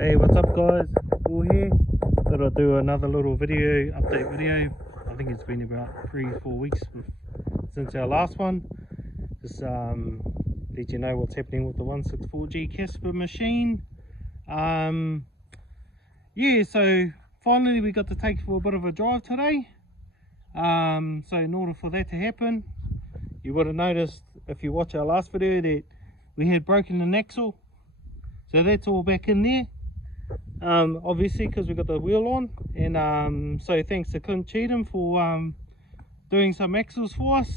Hey, what's up guys, Paul here. Thought I'd do another little update video. I think it's been about 3-4 weeks since our last one. Just let you know what's happening with the 164G Casper machine. Yeah, so finally we got to take for a bit of a drive today. So in order for that to happen, you would have noticed if you watch our last video that we had broken an axle. So that's all back in there, obviously because we got the wheel on. And so thanks to Clint Cheatham for doing some axles for us.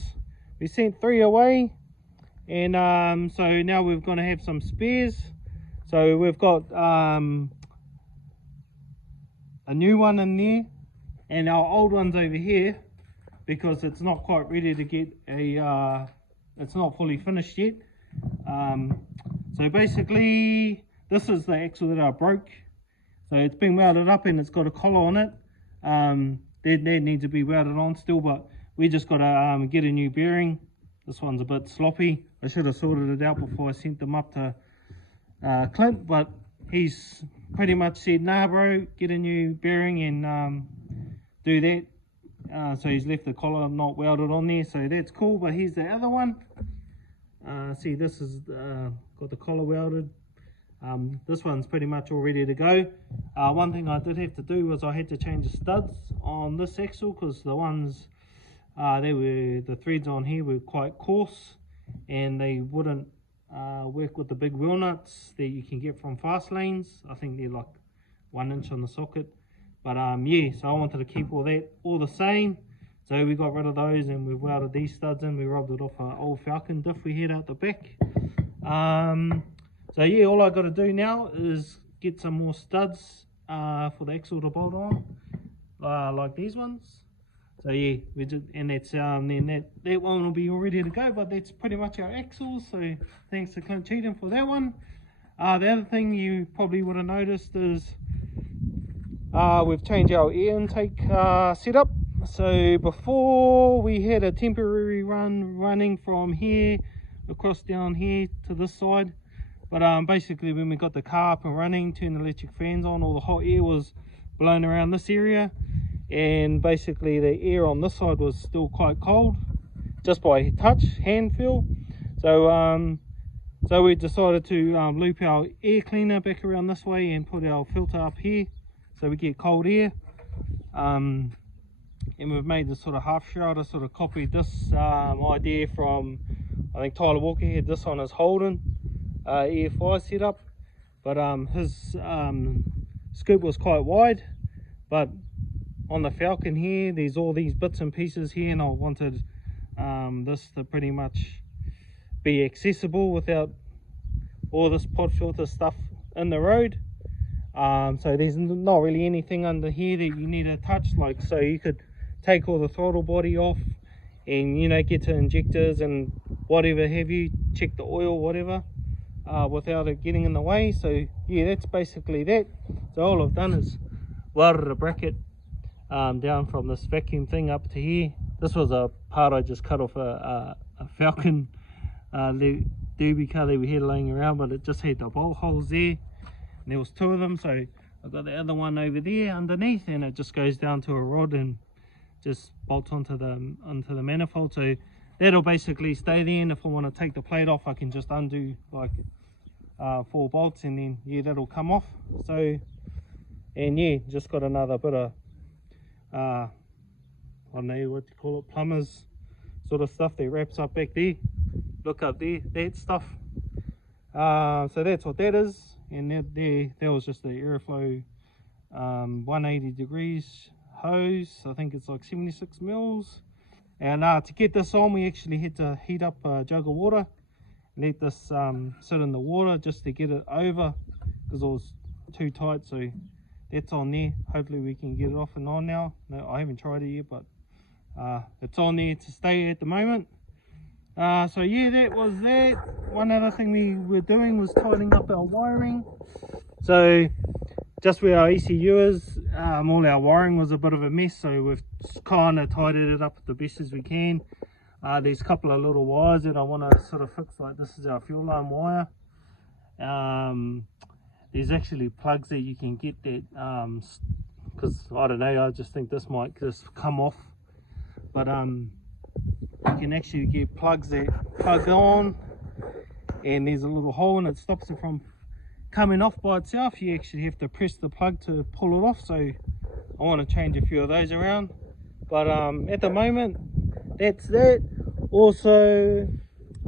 We sent 3 away, and so now we're going to have some spares. So we've got a new one in there and our old one's over here because it's not quite ready to get a it's not fully finished yet. So basically this is the axle that I broke. So it's been welded up and it's got a collar on it. That needs to be welded on still, but we just got to get a new bearing. This one's a bit sloppy. I should have sorted it out before I sent them up to Clint, but he's pretty much said, nah bro, get a new bearing and do that. So he's left the collar not welded on there, so that's cool. But here's the other one. See, this is got the collar welded. This one's pretty much all ready to go. One thing I did have to do was I had to change the studs on this axle because the ones the threads on here were quite coarse and they wouldn't work with the big wheel nuts that you can get from fast lanes. I think they're like 1 inch on the socket. But yeah, so I wanted to keep all that all the same. So we got rid of those and we welded these studs in. We rubbed it off an old Falcon diff we had out the back. So yeah, all I got to do now is get some more studs for the axle to bolt on, like these ones. So yeah, we did, and that's then that one will be all ready to go. But that's pretty much our axles. So thanks to Clint Cheatham for that one. The other thing you probably would have noticed is we've changed our air intake setup. So before we had a temporary running from here across down here to this side. But basically when we got the car up and running, turned the electric fans on, all the hot air was blown around this area, and basically the air on this side was still quite cold, just by touch, hand feel. So so we decided to loop our air cleaner back around this way and put our filter up here so we get cold air. And we've made this sort of half shroud. I sort of copied this idea from, I think Tyler Walker had this on his Holden EFI setup, but his scoop was quite wide, but on the Falcon here there's all these bits and pieces here, and I wanted this to pretty much be accessible without all this pod filter stuff in the road. So there's not really anything under here that you need to touch, like, so you could take all the throttle body off and, you know, get to injectors and whatever have you, check the oil, whatever, without it getting in the way. So yeah, that's basically that. So all I've done is welded a bracket down from this vacuum thing up to here. This was a part I just cut off a Falcon derby car that we had laying around, but it just had the bolt holes there, and there was 2 of them. So I've got the other one over there underneath, and it just goes down to a rod and just bolts onto the manifold. So that'll basically stay there, and if I want to take the plate off, I can just undo like 4 bolts, and then yeah, that'll come off. So, and yeah, just got another bit of I don't know what you call it, plumbers sort of stuff that wraps up back there. Look up there, that stuff. So that's what that is. And that was just the airflow 180 degrees hose. I think it's like 76 mils. And to get this on, we actually had to heat up a jug of water, let this sit in the water just to get it over because it was too tight. So that's on there. Hopefully we can get it off and on now. No, I haven't tried it yet, but it's on there to stay at the moment. So yeah, that was that. One other thing we were doing was tidying up our wiring. So just where our ECU is, all our wiring was a bit of a mess, so we've kind of tidied it up the best as we can. There's a couple of little wires that I want to sort of fix, like this is our fuel line wire. there's actually plugs that you can get that because I don't know, I just think this might just come off, but you can actually get plugs that plug on, and there's a little hole and it stops it from coming off by itself. You actually have to press the plug to pull it off, so I want to change a few of those around. But at the moment, that's that. Also,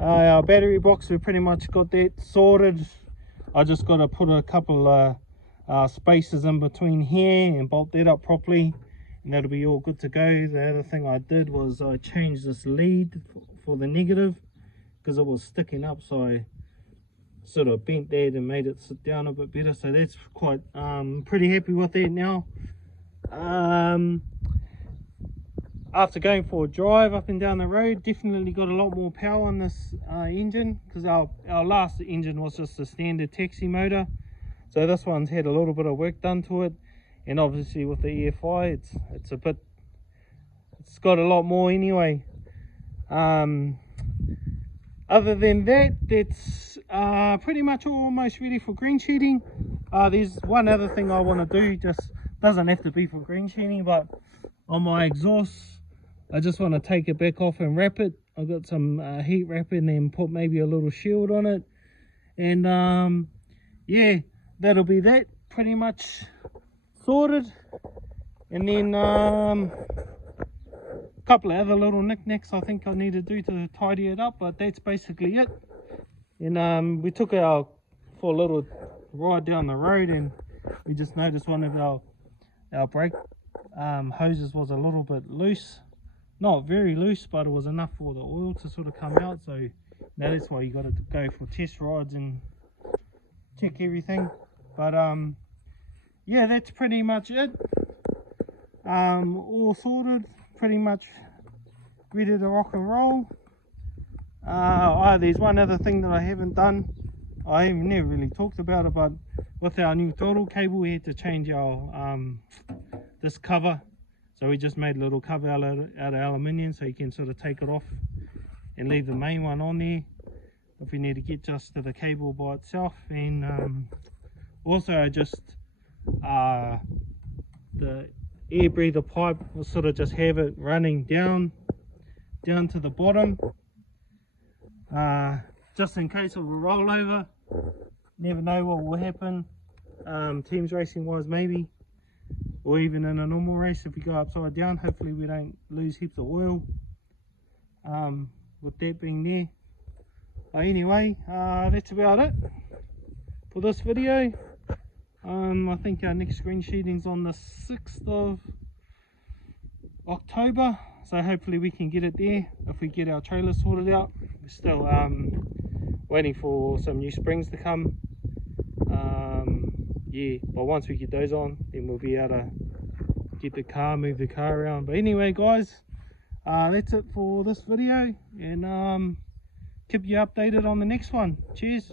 our battery box, we pretty much got that sorted. I just got to put a couple spaces in between here and bolt that up properly, and that'll be all good to go. The other thing I did was I changed this lead for the negative because it was sticking up, so I sort of bent that and made it sit down a bit better. So that's quite pretty happy with that now. After going for a drive up and down the road, definitely got a lot more power on this engine, because our last engine was just a standard taxi motor. So this one's had a little bit of work done to it, and obviously with the EFI it's got a lot more anyway. Other than that, that's pretty much almost ready for green sheeting. There's one other thing I want to do, just doesn't have to be for green sheeting, but on my exhaust I just want to take it back off and wrap it. I've got some heat wrap and then put maybe a little shield on it, and yeah, that'll be that pretty much sorted. And then a couple of other little knickknacks I think I need to do to tidy it up, but that's basically it. And we took for a little ride down the road, and we just noticed one of our brake hoses was a little bit loose. Not very loose, but it was enough for the oil to sort of come out. So now that's why you got to go for test rides and check everything. But yeah, that's pretty much it. All sorted, pretty much ready to rock and roll. There's one other thing that I haven't done. I have never really talked about it, but with our new throttle cable, we had to change our this cover. So we just made a little cover out of aluminium, so you can sort of take it off and leave the main one on there if we need to get just to the cable by itself. And also I just the air breather pipe, will sort of just have it running down to the bottom, just in case of a rollover. Never know what will happen, teams racing wise maybe, or even in a normal race if we go upside down. Hopefully we don't lose heaps of oil with that being there. But anyway, that's about it for this video. I think our next green sheeting's on the 6th of October, so hopefully we can get it there if we get our trailer sorted out. We're still waiting for some new springs to come. Yeah, but once we get those on, then we'll be able to move the car around. But anyway guys, that's it for this video, and keep you updated on the next one. Cheers.